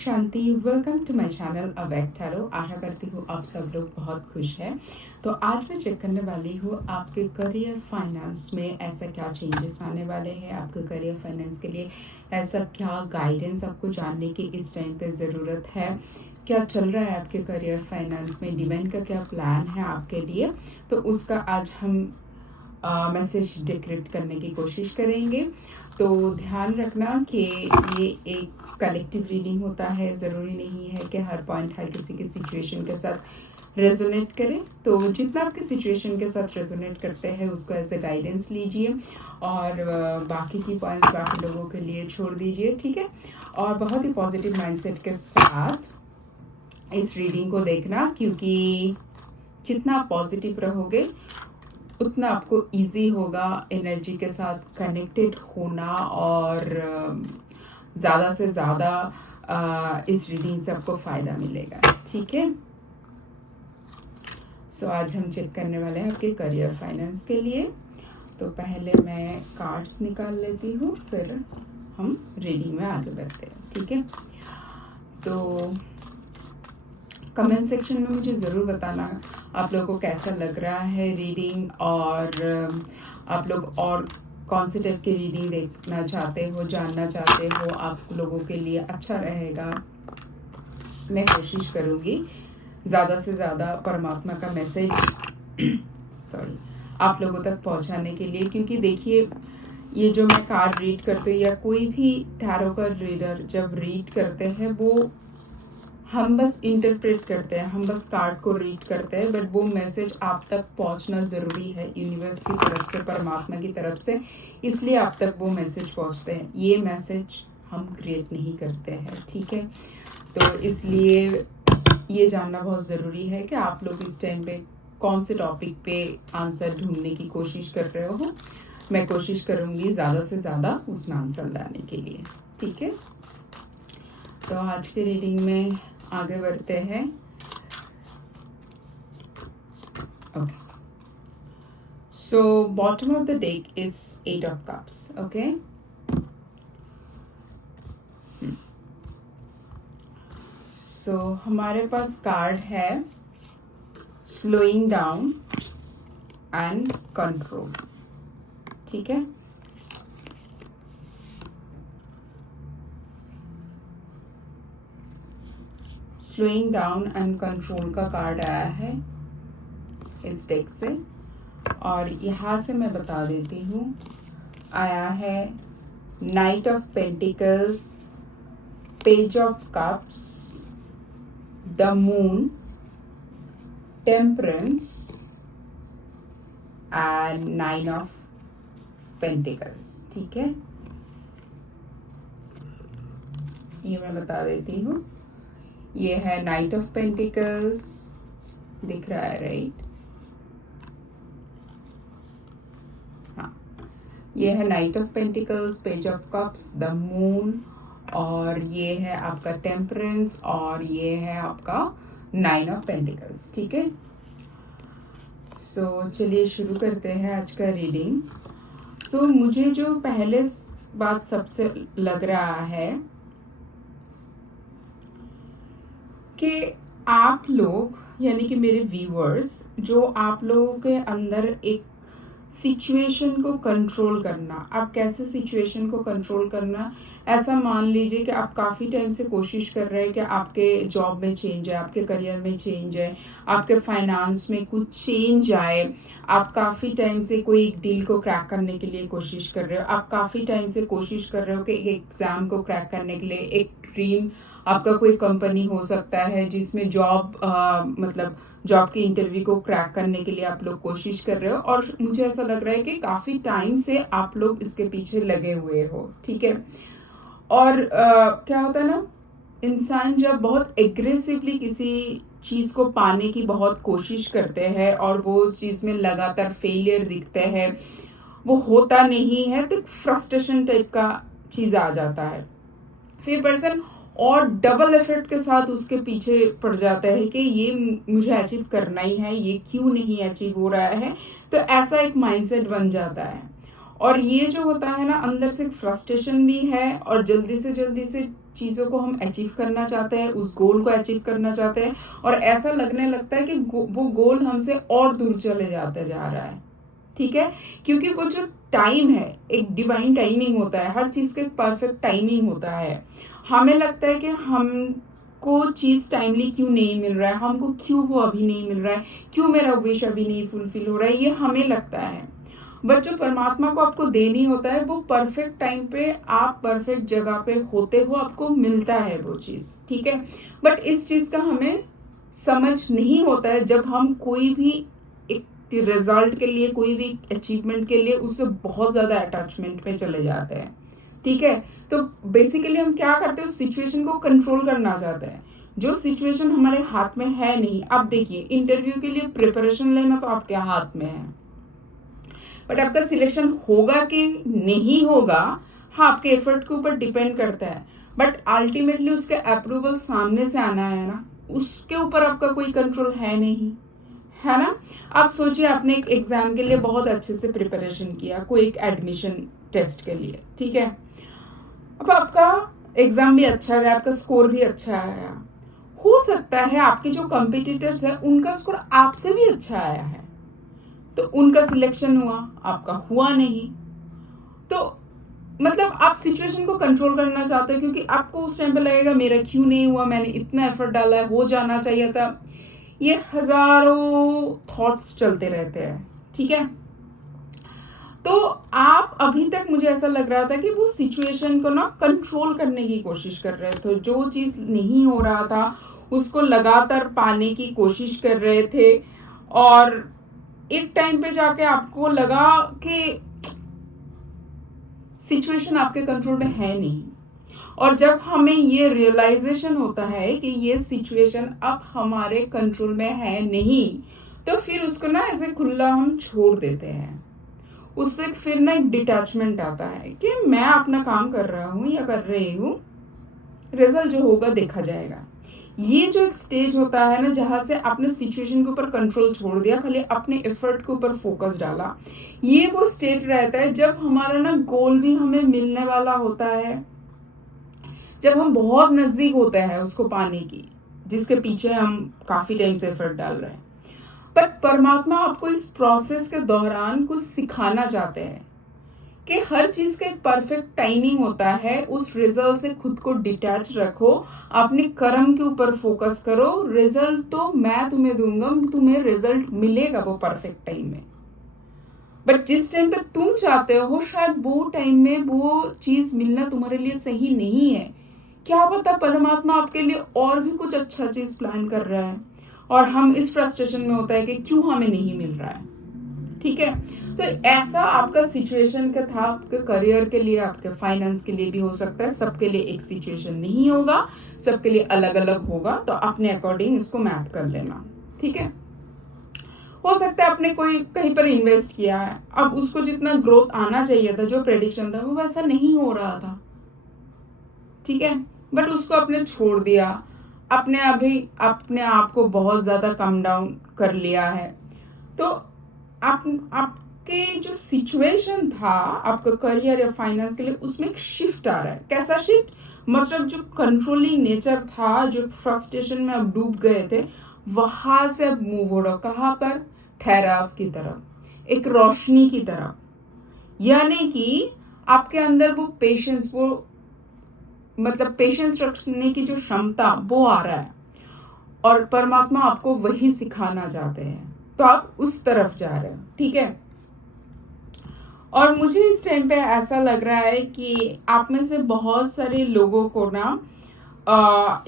Shanti, welcome to my channel awake tarot. आशा करती हूँ आप सब लोग बहुत खुश हैं। तो आज मैं चेक करने वाली हूँ आपके करियर फाइनेंस में ऐसा क्या चेंजेस आने वाले हैं। आपके करियर फाइनेंस के लिए ऐसा क्या गाइडेंस आपको जानने की इस टाइम पे ज़रूरत है। क्या चल रहा है आपके करियर फाइनेंस में, डिवाइन का क्या प्लान है आपके लिए, तो उसका आज हम मैसेज डिक्रिप्ट करने की कोशिश करेंगे। तो ध्यान रखना कि ये एक कलेक्टिव रीडिंग होता है, ज़रूरी नहीं है कि हर पॉइंट हर किसी की सिचुएशन के साथ रेजोनेट करे। तो जितना आपके सिचुएशन के साथ रेजोनेट करते हैं उसको एज ए गाइडेंस लीजिए और बाकी की पॉइंट्स बाकी लोगों के लिए छोड़ दीजिए, ठीक है। और बहुत ही पॉजिटिव माइंडसेट के साथ इस रीडिंग को देखना, क्योंकि जितना आप पॉजिटिव रहोगे उतना आपको इजी होगा एनर्जी के साथ कनेक्टेड होना और ज़्यादा से ज़्यादा इस रीडिंग से आपको फ़ायदा मिलेगा, ठीक है। सो आज हम चेक करने वाले हैं आपके करियर फाइनेंस के लिए। तो पहले मैं कार्ड्स निकाल लेती हूँ, फिर हम रीडिंग में आगे बढ़ते हैं, ठीक है। तो कमेंट सेक्शन में मुझे ज़रूर बताना आप लोगों को कैसा लग रहा है रीडिंग, और आप लोग और कौन से टाइप की रीडिंग देखना चाहते हो, जानना चाहते हो, आप लोगों के लिए अच्छा रहेगा। मैं कोशिश करूँगी ज़्यादा से ज़्यादा परमात्मा का मैसेज आप लोगों तक पहुँचाने के लिए, क्योंकि देखिए ये जो मैं कार्ड रीड करते या कोई भी टैरो का रीडर जब रीड करते हैं वो हम बस इंटरप्रेट करते हैं, हम बस कार्ड को रीड करते हैं, बट वो मैसेज आप तक पहुंचना ज़रूरी है यूनिवर्स की तरफ से, परमात्मा की तरफ से, इसलिए आप तक वो मैसेज पहुंचते हैं। ये मैसेज हम क्रिएट नहीं करते हैं, ठीक है। तो इसलिए ये जानना बहुत ज़रूरी है कि आप लोग इस टाइम पे कौन से टॉपिक पे आंसर ढूंढने की कोशिश कर रहे हो। मैं कोशिश करूँगी ज़्यादा से ज़्यादा उसमें आंसर लाने के लिए, ठीक है। तो आज के रीडिंग में आगे बढ़ते हैं। Okay, so bottom of the deck is 8 of cups, okay. So हमारे पास कार्ड है स्लोइंग डाउन एंड कंट्रोल, ठीक है। स्लोइंग डाउन एंड कंट्रोल का कार्ड आया है इस डेक से, और यहाँ से मैं बता देती हूँ आया है night of pentacles, page of cups, the moon, temperance and 9 of pentacles, ठीक है। ये मैं बता देती हूँ, ये है नाइट ऑफ पेंटिकल्स, दिख रहा है राइट, हाँ। ये है night of pentacles, page of cups, the moon, और ये है आपका टेम्परेंस, और ये है आपका 9 ऑफ पेंटिकल्स, ठीक है। सो चलिए शुरू करते हैं आज का रीडिंग। सो मुझे जो पहले बात सबसे लग रहा है कि आप लोग यानी कि मेरे व्यूअर्स, जो आप लोगों के अंदर एक सिचुएशन को कंट्रोल करना, आप कैसे सिचुएशन को कंट्रोल करना, ऐसा मान लीजिए कि आप काफ़ी टाइम से कोशिश कर रहे हैं कि आपके जॉब में चेंज है, आपके करियर में चेंज है, आपके फाइनेंस में कुछ चेंज आए, आप काफ़ी टाइम से कोई एक डील को क्रैक करने के लिए कोशिश कर रहे हो, आप काफ़ी टाइम से कोशिश कर रहे हो कि एक एग्ज़ाम को क्रैक करने के लिए, एक ड्रीम आपका कोई कंपनी हो सकता है जिसमें मतलब जॉब की इंटरव्यू को क्रैक करने के लिए आप लोग कोशिश कर रहे हो, और मुझे ऐसा लग रहा है कि काफी टाइम से आप लोग इसके पीछे लगे हुए हो, ठीक है। और क्या होता है ना, इंसान जब बहुत एग्रेसिवली किसी चीज को पाने की बहुत कोशिश करते हैं और वो चीज में लगातार फेलियर दिखते हैं, वो होता नहीं है, तो फ्रस्ट्रेशन टाइप का चीज आ जाता है। फिर पर्सन और डबल एफर्ट के साथ उसके पीछे पड़ जाता है कि ये मुझे अचीव करना ही है, ये क्यों नहीं अचीव हो रहा है, तो ऐसा एक माइंडसेट बन जाता है। और ये जो होता है ना, अंदर से फ्रस्ट्रेशन भी है और जल्दी से चीज़ों को हम अचीव करना चाहते हैं, उस गोल को अचीव करना चाहते हैं, और ऐसा लगने लगता है कि वो गोल हमसे और दूर चले जाते जा रहा है। ठीक है, क्योंकि वो जो टाइम है, एक डिवाइन टाइमिंग होता है, हर चीज का एक परफेक्ट टाइमिंग होता है। हमें लगता है कि हमको चीज टाइमली क्यों नहीं मिल रहा है, हमको क्यों वो अभी नहीं मिल रहा है, क्यों मेरा विश अभी नहीं फुलफिल हो रहा है, ये हमें लगता है। बट जो परमात्मा को आपको देनी होता है, वो परफेक्ट टाइम पे आप परफेक्ट जगह पे होते हो, आपको मिलता है वो चीज। ठीक है, बट इस चीज का हमें समझ नहीं होता है जब हम कोई भी एक रिजल्ट के लिए, कोई भी अचीवमेंट के लिए उससे बहुत ज्यादा अटैचमेंट पे चले जाते हैं। ठीक है, तो बेसिकली हम क्या करते हैं, उस सिचुएशन को कंट्रोल करना चाहते हैं, जो सिचुएशन हमारे हाथ में है नहीं। अब देखिए, इंटरव्यू के लिए प्रिपरेशन लेना तो आपके हाथ में है, बट आपका सिलेक्शन होगा कि नहीं होगा, हाँ, आपके एफर्ट के ऊपर डिपेंड करता है, बट अल्टीमेटली उसके अप्रूवल सामने से आना है ना, उसके ऊपर आपका कोई कंट्रोल है नहीं, है ना। आप सोचिए, आपने एक एग्जाम के लिए बहुत अच्छे से प्रिपरेशन किया, कोई एक एडमिशन टेस्ट के लिए, ठीक है। अब आपका एग्जाम भी अच्छा गया, आपका स्कोर भी अच्छा आया, हो सकता है आपके जो कॉम्पिटिटर्स है उनका स्कोर आपसे भी अच्छा आया है, तो उनका सिलेक्शन हुआ, आपका हुआ नहीं। तो मतलब आप सिचुएशन को कंट्रोल करना चाहते हो, क्योंकि आपको उस टाइम पे लगेगा मेरा क्यों नहीं हुआ, मैंने इतना एफर्ट डाला है, हो जाना चाहिए था। ये हजारों थॉट्स चलते रहते हैं। ठीक है, तो आप अभी तक, मुझे ऐसा लग रहा था कि वो सिचुएशन को ना कंट्रोल करने की कोशिश कर रहे थे, जो चीज नहीं हो रहा था उसको लगातार पाने की कोशिश कर रहे थे, और एक टाइम पे जाके आपको लगा कि सिचुएशन आपके कंट्रोल में है नहीं। और जब हमें ये रियलाइजेशन होता है कि ये सिचुएशन अब हमारे कंट्रोल में है नहीं, तो फिर उसको ना ऐसे खुला हम छोड़ देते हैं। उससे फिर ना एक डिटैचमेंट आता है कि मैं अपना काम कर रहा हूं या कर रही हूं, रिजल्ट जो होगा देखा जाएगा। ये जो एक स्टेज होता है ना, जहां से आपने सिचुएशन के ऊपर कंट्रोल छोड़ दिया, खाली अपने एफर्ट के ऊपर फोकस डाला, ये वो स्टेज रहता है जब हमारा ना गोल भी हमें मिलने वाला होता है, जब हम बहुत नजदीक होते हैं उसको पाने की, जिसके पीछे हम काफी टाइम से एफर्ट डाल रहे हैं। बट परमात्मा आपको इस प्रोसेस के दौरान कुछ सिखाना चाहते हैं कि हर चीज का एक परफेक्ट टाइमिंग होता है। उस रिजल्ट से खुद को डिटैच रखो, अपने कर्म के ऊपर फोकस करो। रिजल्ट तो मैं तुम्हें दूंगा, तुम्हें रिजल्ट मिलेगा वो परफेक्ट टाइम में। बट जिस टाइम पे तुम चाहते हो, शायद वो टाइम में वो चीज मिलना तुम्हारे लिए सही नहीं है। क्या पता परमात्मा आपके लिए और भी कुछ अच्छा चीज प्लान कर रहा है, और हम इस फ्रस्ट्रेशन में होता है कि क्यों हमें नहीं मिल रहा है। ठीक है, तो ऐसा आपका सिचुएशन का था, आपके करियर के लिए, आपके फाइनेंस के लिए भी हो सकता है। सबके लिए एक सिचुएशन नहीं होगा, सबके लिए अलग अलग होगा, तो अपने अकॉर्डिंग इसको मैप कर लेना। ठीक है, हो सकता है आपने कोई कहीं पर इन्वेस्ट किया है, अब उसको जितना ग्रोथ आना चाहिए था, जो प्रेडिक्शन था, वो वैसा नहीं हो रहा था। ठीक है, बट उसको आपने छोड़ दिया, अपने आप को बहुत ज्यादा कम डाउन कर लिया है, तो आपके जो सिचुएशन था आपका करियर या फाइनेंस के लिए, उसमें एक शिफ्ट आ रहा है। कैसा शिफ्ट? मतलब जो कंट्रोलिंग नेचर था, जो फ्रस्ट्रेशन में आप डूब गए थे, वहां से अब मूव हो रहा। कहां पर? ठहराव की तरफ, एक रोशनी की तरफ। यानी कि आपके अंदर वो पेशेंस, वो मतलब पेशेंस रखने की जो क्षमता, वो आ रहा है, और परमात्मा आपको वही सिखाना चाहते हैं, तो आप उस तरफ जा रहे हो। ठीक है, और मुझे इस टाइम पे ऐसा लग रहा है कि आप में से बहुत सारे लोगों को ना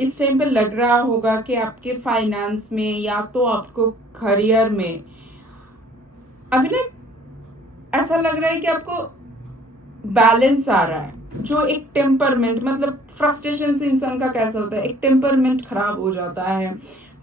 इस टाइम पे लग रहा होगा कि आपके फाइनेंस में या तो आपको करियर में अभी ना ऐसा लग रहा है कि आपको बैलेंस आ रहा है। जो एक टेम्परमेंट, मतलब फ्रस्ट्रेशन से इंसान का कैसा होता है, एक टेम्परमेंट खराब हो जाता है,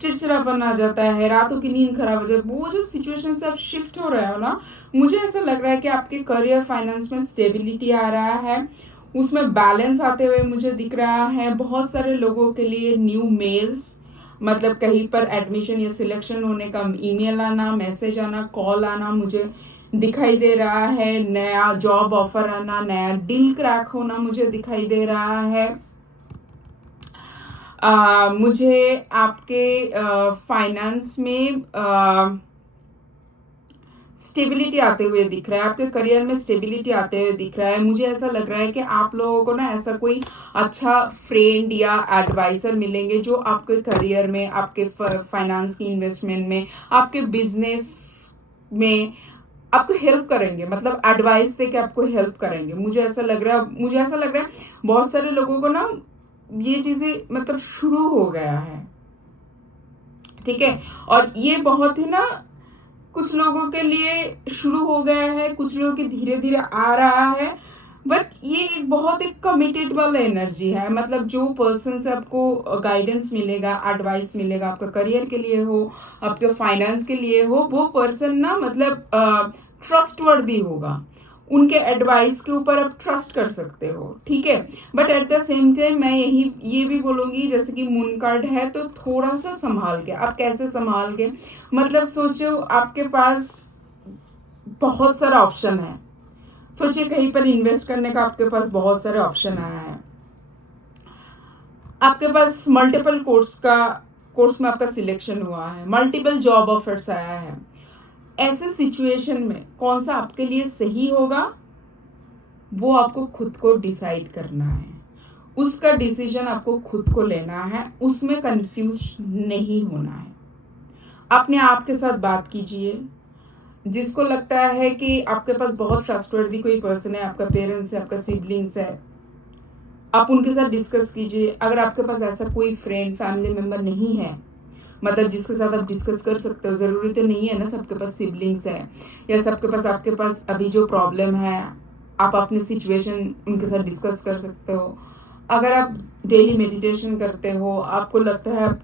चिड़चिड़ापन आ जाता है, रातों की नींद खराब हो जाती है। वो जो सिचुएशन से आप शिफ्ट हो रहे हो ना, मुझे ऐसा लग रहा है कि आपके करियर फाइनेंस में स्टेबिलिटी आ रहा है, उसमें बैलेंस आते हुए मुझे दिख रहा है। बहुत सारे लोगों के लिए न्यू मेल्स, मतलब कहीं पर एडमिशन या सिलेक्शन होने का ईमेल आना, मैसेज आना, कॉल आना मुझे दिखाई दे रहा है। नया जॉब ऑफर आना, नया डील क्रैक होना मुझे दिखाई दे रहा है। मुझे आपके फाइनेंस में स्टेबिलिटी आते हुए दिख रहा है, आपके करियर में स्टेबिलिटी आते हुए दिख रहा है। मुझे ऐसा लग रहा है कि आप लोगों को ना ऐसा कोई अच्छा फ्रेंड या एडवाइजर मिलेंगे जो आपके करियर में, आपके फाइनेंस की इन्वेस्टमेंट में, आपके बिजनेस में आपको हेल्प करेंगे, मतलब एडवाइस देके आपको हेल्प करेंगे। मुझे ऐसा लग रहा है बहुत सारे लोगों को ना ये चीजें मतलब शुरू हो गया है, ठीक है। और ये बहुत ही ना कुछ लोगों के लिए शुरू हो गया है, कुछ लोगों के धीरे धीरे आ रहा है, बट ये एक बहुत एक कमिटेड वाला एनर्जी है। मतलब जो पर्सन से आपको गाइडेंस मिलेगा, एडवाइस मिलेगा, आपका करियर के लिए हो, आपके फाइनेंस के लिए हो, वो पर्सन ना मतलब ट्रस्टवर्दी होगा। उनके एडवाइस के ऊपर आप ट्रस्ट कर सकते हो, ठीक है। But at the same time मैं ये भी बोलूंगी, जैसे कि मून कार्ड है तो थोड़ा सा संभाल के। आप कैसे संभाल के, मतलब सोचो आपके पास बहुत सारा ऑप्शन है। सोचिए कहीं पर इन्वेस्ट करने का आपके पास बहुत सारे ऑप्शन आया है, आपके पास मल्टीपल कोर्स में आपका सिलेक्शन हुआ है, मल्टीपल जॉब ऑफर्स आया है। ऐसे सिचुएशन में कौन सा आपके लिए सही होगा वो आपको खुद को डिसाइड करना है, उसका डिसीजन आपको खुद को लेना है, उसमें कंफ्यूज नहीं होना है। अपने आप के साथ बात कीजिए। जिसको लगता है कि आपके पास बहुत ट्रस्टवर्दी कोई पर्सन है, आपका पेरेंट्स है, आपका सिबलिंग्स है, आप उनके साथ डिस्कस कीजिए। अगर आपके पास ऐसा कोई फ्रेंड फैमिली मेंबर नहीं है, मतलब जिसके साथ आप डिस्कस कर सकते हो, जरूरी तो नहीं है ना सबके पास सिबलिंग्स है या सबके पास, आपके पास अभी जो प्रॉब्लम है आप अपनी सिचुएशन उनके साथ डिस्कस कर सकते हो। अगर आप डेली मेडिटेशन करते हो, आपको लगता है आप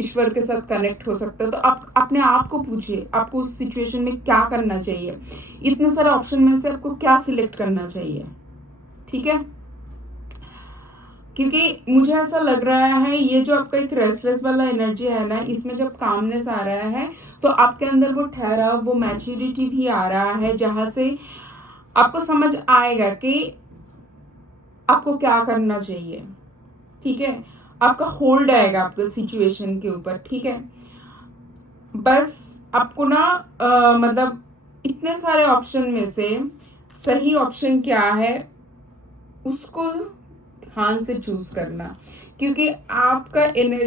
ईश्वर के साथ कनेक्ट हो सकते हो, तो आप अपने आप को पूछिए आपको उस सिचुएशन में क्या करना चाहिए। इतने सारे ऑप्शन में से आपको क्या सिलेक्ट करना चाहिए, ठीक है। क्योंकि मुझे ऐसा लग रहा है ये जो आपका एक रेस्टलेस वाला एनर्जी है ना, इसमें जब कामनेस आ रहा है तो आपके अंदर वो ठहराव, वो मैच्योरिटी भी आ रहा है, जहां से आपको समझ आएगा कि आपको क्या करना चाहिए, ठीक है। आपका होल्ड आएगा आपके सिचुएशन के ऊपर, ठीक है। बस आपको ना मतलब इतने सारे ऑप्शन में से सही ऑप्शन क्या है उसको ध्यान से चूज करना, क्योंकि आपका एनर्जी